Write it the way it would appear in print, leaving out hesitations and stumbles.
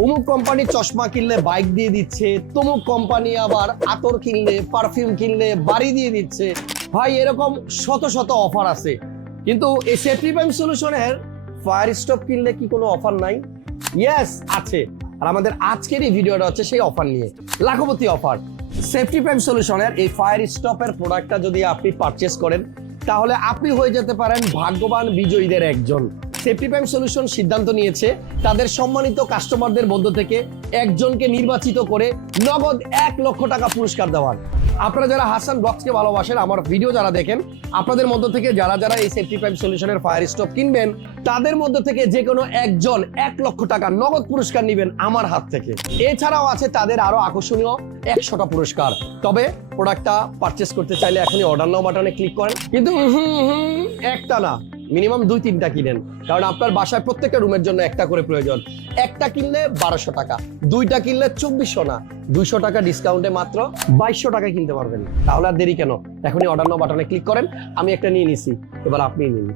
অমুক কোম্পানির চশমা কিনলে বাইক দিয়ে দিচ্ছে, তমুক কোম্পানি আবার আতর কিনলে, পারফিউম কিনলে বাড়ি দিয়ে দিচ্ছে। ভাই এরকম শত শত অফার আছে, কিন্তু এই সেফটি প্রাইম সলিউশনের ফায়ার স্টপ কিনলে কি কোনো অফার নাই? ইয়েস আছে। আর আমাদের আজকের এই ভিডিওটা হচ্ছে সেই অফার নিয়ে, লাখপতি অফার। সেফটি প্রাইম সলিউশনের এই ফায়ার স্টপের প্রোডাক্টটা যদি আপনি পারচেস করেন, তাহলে আপনি হয়ে যেতে পারেন ভাগ্যবান বিজয়ীদের একজন। সেফটি প্রাইম সলিউশন সিদ্ধান্ত নিয়েছে তাদের সম্মানিত কাস্টমারদের মধ্য থেকে একজনকে নির্বাচিত করে নগদ 1 লক্ষ টাকা পুরস্কার দেওয়ার। আপনারা যারা হাসান ব্লগসকে ভালোবাসেন, আমার ভিডিও যারা দেখেন, আপনাদের মধ্য থেকে যারা যারা এই সেফটি প্রাইম সলিউশনের ফায়ার স্টপ কিনবেন, তাদের মধ্য থেকে যে কোনো একজন 1 লক্ষ টাকা নগদ পুরস্কার নেবেন আমার হাত থেকে। এছাড়াও আছে তাদের আরো আকর্ষণীয় 100টা পুরস্কার। তবে প্রোডাক্টটা পারচেস করতে চাইলে এখনই অর্ডার নাও বাটনে ক্লিক করেন, কিন্তু একটা না, মিনিমাম 2-3টা কিনেন, কারণ আপনার বাসায় প্রত্যেকটা রুমের জন্য একটা করে প্রয়োজন। একটা কিনলে 1200 টাকা, 2টা কিনলে 2400 না, 200 টাকা ডিসকাউন্টে মাত্র 2200 টাকায় কিনতে পারবেন। তাহলে আর দেরি কেন, এখনই অর্ডার নাও বাটনে ক্লিক করেন। আমি একটা নিয়ে নিছি, এবার আপনি নিন।